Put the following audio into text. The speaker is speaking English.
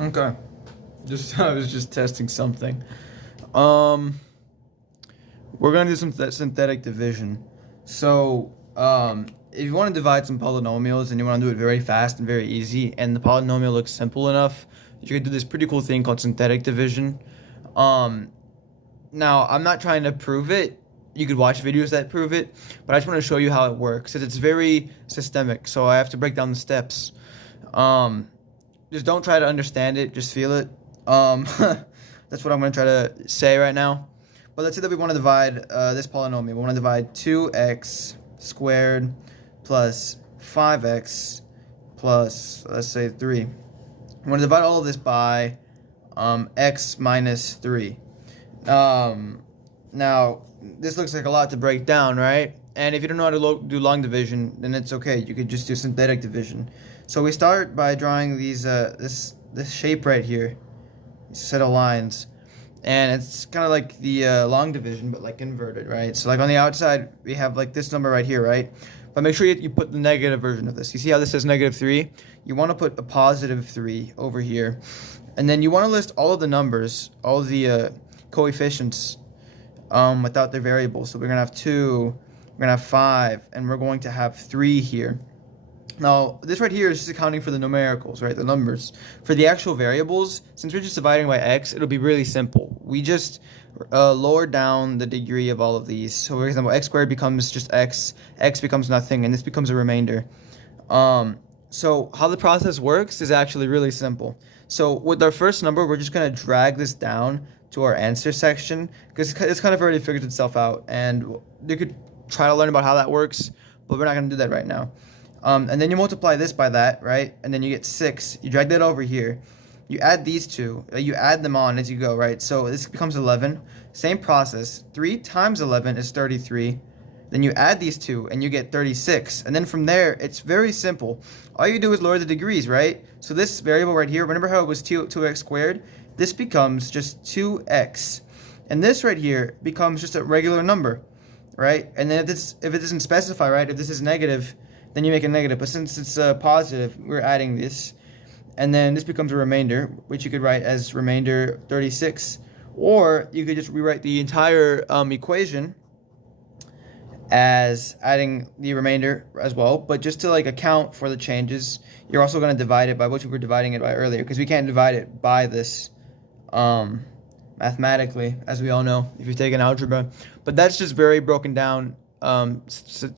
Okay. I was just testing something. Um, we're gonna do some synthetic division. So, if you want to divide some polynomials and you want to do it very fast and very easy, and the polynomial looks simple enough, you can do this pretty cool thing called synthetic division. Um, Now I'm not trying to prove it. You could watch videos that prove it, but I just want to show you how it works. Because it's very systemic, so I have to break down the steps. Um, just don't try to understand it, just feel it. That's what I'm going to try to say right now. But let's say that we want to divide this polynomial. We want to divide 2x squared plus 5x plus, let's say, 3. We want to divide all of this by x minus 3. Now, this looks like a lot to break down, right? And if you don't know how to do long division, then it's okay. You could just do synthetic division. So we start by drawing these this shape right here, set of lines, and it's kind of like the long division, but like inverted, right? So like on the outside, we have like this number right here, right? But make sure you put the negative version of this. You see how this says -3? You want to put a +3 over here, and then you want to list all of the numbers, all of the coefficients without their variables. So we're gonna have 2, we're gonna have 5, and we're going to have 3 here. Now this right here is just accounting for the numericals, right, the numbers. For the actual variables, since we're just dividing by x, it'll be really simple. We just lower down the degree of all of these. So for example, x squared becomes just x becomes nothing, and this becomes a remainder. So how the process works is actually really simple. So with our first number, we're just gonna drag this down to our answer section, because it's kind of already figured itself out, and you could try to learn about how that works, but we're not going to do that right now. And then you multiply this by that, right? And then you get 6. You drag that over here. You add these two. You add them on as you go, right? So this becomes 11. Same process. 3 times 11 is 33. Then you add these two, and you get 36. And then from there, it's very simple. All you do is lower the degrees, right? So this variable right here, remember how it was 2x squared? This becomes just 2x. And this right here becomes just a regular number, right? And then if it doesn't specify, right, if this is negative, then you make a negative. But since it's positive, we're adding this. And then this becomes a remainder, which you could write as remainder 36. Or you could just rewrite the entire equation as adding the remainder as well. But just to like account for the changes, you're also going to divide it by what we were dividing it by earlier, because we can't divide it by this mathematically, as we all know if you've taken algebra. But that's just very broken down